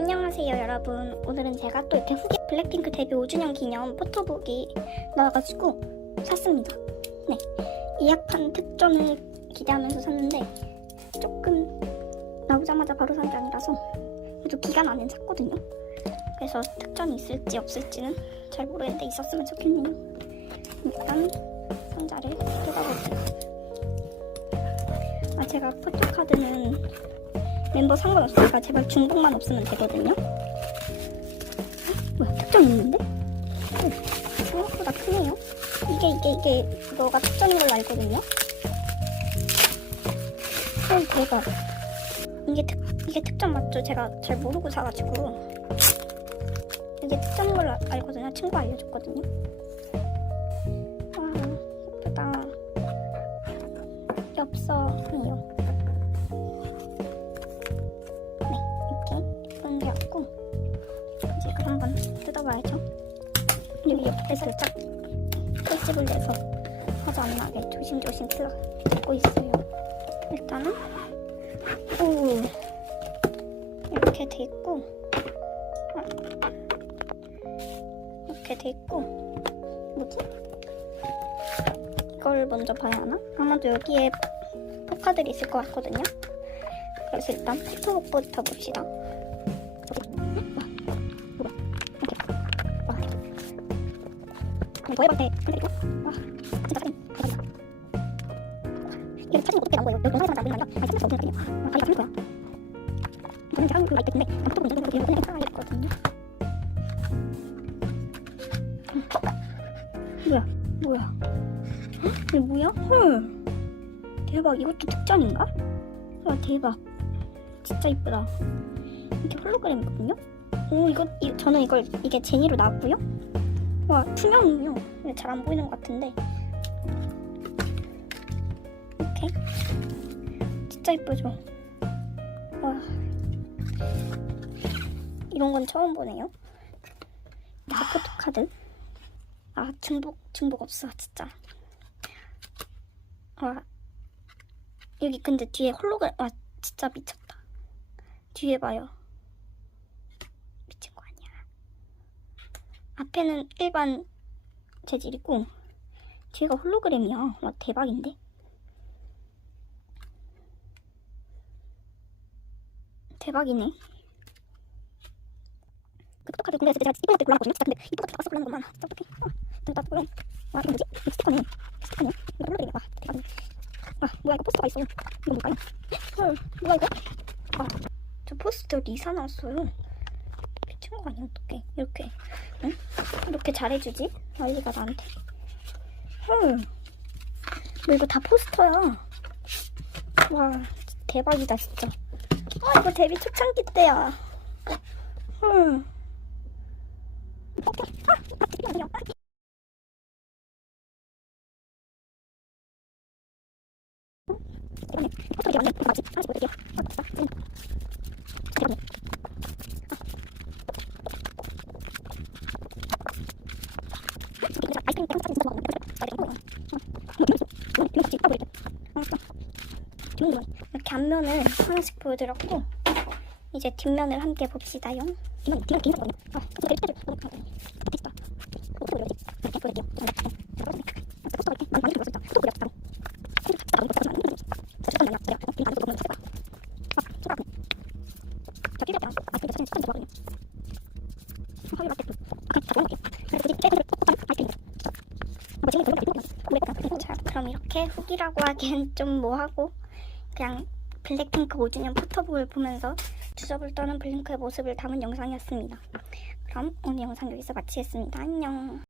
안녕하세요 여러분. 오늘은 제가 또 이렇게 후기 블랙핑크 데뷔 5주년 기념 포토북이 나와가지고 샀습니다. 네 예약한 특전을 기대하면서 샀는데 조금 나오자마자 바로 산 게 아니라서 그래도 기간 안에 샀거든요. 그래서 특전이 있을지 없을지는 잘 모르겠는데 있었으면 좋겠네요. 일단 상자를 뜯어볼게요. 아 제가 포토카드는 멤버 상관없으니까 제발 중복만 없으면 되거든요. 뭐야 특전 있는데? 오, 생각보다 크네요. 이게 이게 이게 이거가 특전인 걸로 알거든요. 오 대박. 이게 특 이게 특전 맞죠? 제가 잘 모르고 사가지고 이게 특전인 걸로 알거든요. 친구 가 알려줬거든요. 와 예쁘다. 엽서 뜯어봐야죠 여기 옆에 살짝 칼집을 내서 화자 안 나게 조심조심 뜯고 있어요 일단은 오 이렇게 돼 있고 아, 이렇게 돼 있고 뭐지? 이걸 먼저 봐야 하나? 아마도 여기에 포카들이 있을 것 같거든요 그래서 일단 포토북부터 봅시다. 뭐 해볼 때 흔들리고 와 진짜 사진 대박이다 이거 사진 어떻게 나온 거예요? 영상에서 나온 게 아니라 아니 사진에서 없는 사진이야 아 다리가 풀린 거야 저는 제가 그 라이트 근데 아무것도 문제는 그냥 끝내게 살아있거든요 뭐야 뭐야 헉? 이게 뭐야? 헐 대박 이것도 특전인가? 와 대박 진짜 이쁘다. 이게 홀로그램이거든요. 오 이거 이, 저는 이걸 이게 제니로 나왔고요. 와 투명이요. 잘 안 보이는 것 같은데 이렇게 진짜 이쁘죠. 와 이런 건 처음 보네요. 포토카드. 아 중복 중복 없어 진짜. 와 여기 근데 뒤에 홀로그램 와 진짜 미쳤다. 뒤에 봐요. 미친 거 아니야. 앞에는 일반 재질이고 뒤에가 홀로그램이야. 와 대박인데? 대박이네. 구매했을 때 제가 이쁜 것들 골라놨거든요. 진짜 근데 이쁜 것들 골라는 것만. 진짜 어떡해. 어, 진짜 나쁘고. 와 이거 뭐지? 이거 스티커네. 스티커네. 이거 홀로그램이야. 와 대박이네. 와 뭐야 이거 포스터가 있어. 이거 뭘까요? 헐 뭐야 이거? 아 저 포스터 리사 나왔어요. 거 아니야 어떡해 이렇게 응? 이렇게 잘해주지? 아이가 나한테 헐뭐 이거 다 포스터야 와 대박이다 진짜 아 이거 데뷔 초창기 때야 헐 이번에 포토 이제 완전 맞지? 하나씩 보여드릴게요. 어, 맞다. 찐. 대박 이렇게 앞면을 하나씩 보여드렸고 이제 뒷면을 함께 봅시다요. 뒷면 뒷면 뒷면. 어 이렇게 후기라고 하기엔 좀 뭐하고 그냥 블랙핑크 5주년 포토북을 보면서 주접을 떠는 블링크의 모습을 담은 영상이었습니다. 그럼 오늘 영상 여기서 마치겠습니다. 안녕